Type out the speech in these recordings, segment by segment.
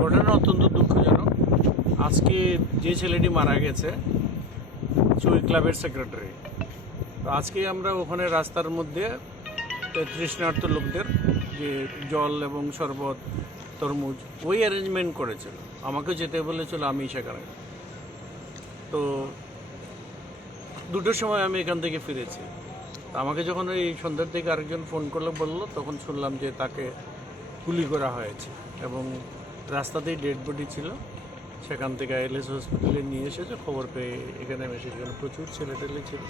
ঘটনা অত্যন্ত দুঃখজনক। আজকে যে ছেলেটি মারা গেছে, চুই ক্লাবের সেক্রেটারি। তো আজকে আমরা ওখানে রাস্তার মধ্যে তৃষ্ণার্থ লোকদের যে জল এবং শরবত, তরমুজ, ওই অ্যারেঞ্জমেন্ট করেছিল। আমাকে যেতে বলেছিল, আমি সেখানে তো দুটোর সময় আমি এখান থেকে ফিরেছি। আমাকে যখন ওই সন্ধ্যার দিকে আরেকজন ফোন করলে, বলল, তখন শুনলাম যে তাকে গুলি করা হয়েছে এবং রাস্তাতেই ডেড বডি ছিল। সেখান থেকে এলএস হসপিটালে নিয়ে এসেছে। খবর পেয়ে এখানে এসে এখানে প্রচুর ছেলে। টেলে ছিল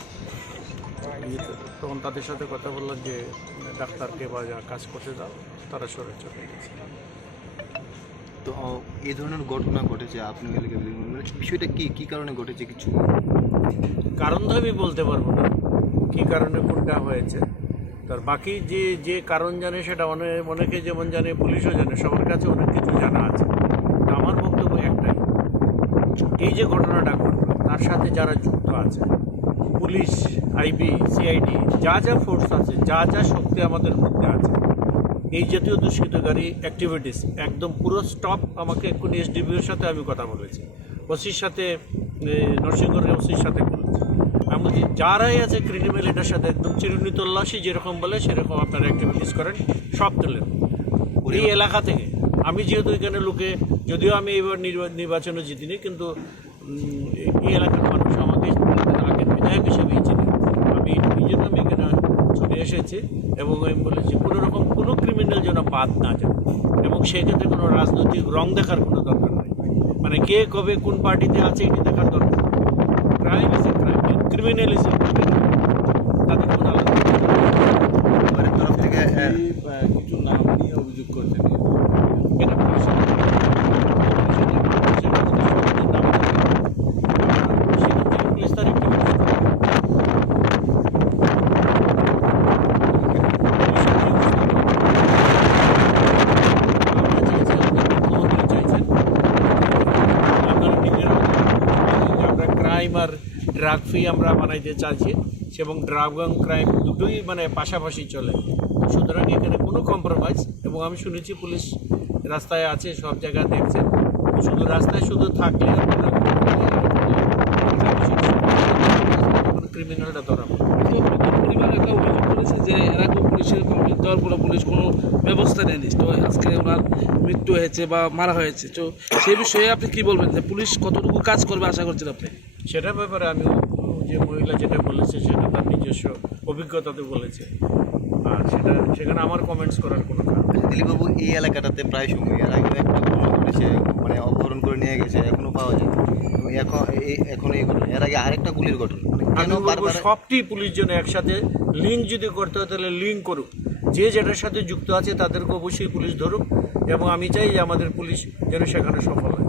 তখন তাদের সাথে কথা বললাম যে ডাক্তারকে বা যা কাজ করতে দাও তারা সরে চলে গেছে। তো এই ধরনের ঘটনা ঘটেছে আপনি মানে বিষয়টা কি? কি কারণে ঘটেছে কিছু? কারণ তো আমি বলতে পারব না। কী কারণে কোনটা হয়েছে? তার বাকি যে যে কারণ জানে সেটা অনেক অনেকে যেমন জানে পুলিশও জানে, সবার কাছে অনেক কিছু জানা আছে। আমার বক্তব্য একটাই। এই যে ঘটনাটা ঘটলো, তার সাথে যারা যুক্ত আছে, পুলিশ, আইবি, সিআইডি, যা যা ফোর্স আছে, যা যা শক্তি আমাদের মধ্যে আছে, এই জাতীয় দুষ্কৃতকারী অ্যাক্টিভিটিস একদম পুরো স্টপ আমাকে এক্ষুনি এসডিবিওর সাথে আমি কথা বলেছি। ওসির সাথে নরসিংগড়ের ওসির সাথে বলেছি। আমি বলছি যারাই আছে ক্রিমিনাল এটার সাথে একদম চিরুনি তল্লাশি যেরকম বলে সেরকম আপনারা অ্যাক্টিভিটিস করেন সব তোলেন এই এলাকা থেকে। আমি যেহেতু এখানে লোকে যদিও আমি এবার নির্বা- নির্বাচনে জিতিনি কিন্তু এই এলাকার মানুষ আমাকে আগের বিধায়ক হিসেবেই চিনি। আমি এই জন্য আমি এখানে চলে এসেছি এবং আমি বলেছি কোনো রকম কোনো ক্রিমিনাল যেন বাদ না যায়। এবং সেক্ষেত্রে কোনো রাজনৈতিক রং দেখার কোনো দরকার নেই। মানে কে কবে কোন পার্টিতে আছে এটি দেখার দরকার crime is a crime criminal is a criminal তাদের কোনো আলাদা পরিবারের তরফ থেকে আহ, কিছু নাম নিয়ে অভিযোগ করছেন এটা পুলিশের ড্রাগ ফ্রি আমরা বানাইতে চাইছি এবং ড্রাগ এবং ক্রাইম দুটোই মানে পাশাপাশি চলে। সুতরাং এখানে কোনো কম্প্রোমাইজ এবং আমি শুনেছি পুলিশ রাস্তায় আছে, সব জায়গায় দেখছে। শুধু রাস্তায় শুধু থাকলে ক্রিমিনালটা ধরা যে পুলিশের পুলিশ কোনো ব্যবস্থা নেয়নি। তো আজকে ওনার মৃত্যু হয়েছে বা মারা হয়েছে। তো সেই বিষয়ে আপনি কি বলবেন? যে পুলিশ কতটুকু কাজ করবে, আশা করছেন আপনি? সেটার ব্যাপারে আমি যে মহিলা যেটা বলেছে সেটা তার নিজস্ব অভিজ্ঞতাতে বলেছে। আর সেটা সেখানে আমার কমেন্টস করার কোনো কারণ দিলীপবাবু এই এলাকাটাতে প্রায় সময় এর আগে একটা ঘটনা ঘটেছে মানে অপহরণ করে নিয়ে গেছে এখনও পাওয়া যায়। এখন এই এখন এই ঘটনা এর আগে আরেকটা গুলির ঘটনা মানে সবটি পুলিশ যেন একসাথে লিঙ্ক যদি করতে হয় তাহলে লিঙ্ক করুক। যে যেটার সাথে যুক্ত আছে তাদেরকে অবশ্যই পুলিশ ধরুক। এবং আমি চাই যে আমাদের পুলিশ যেন সেখানে সফল হয়।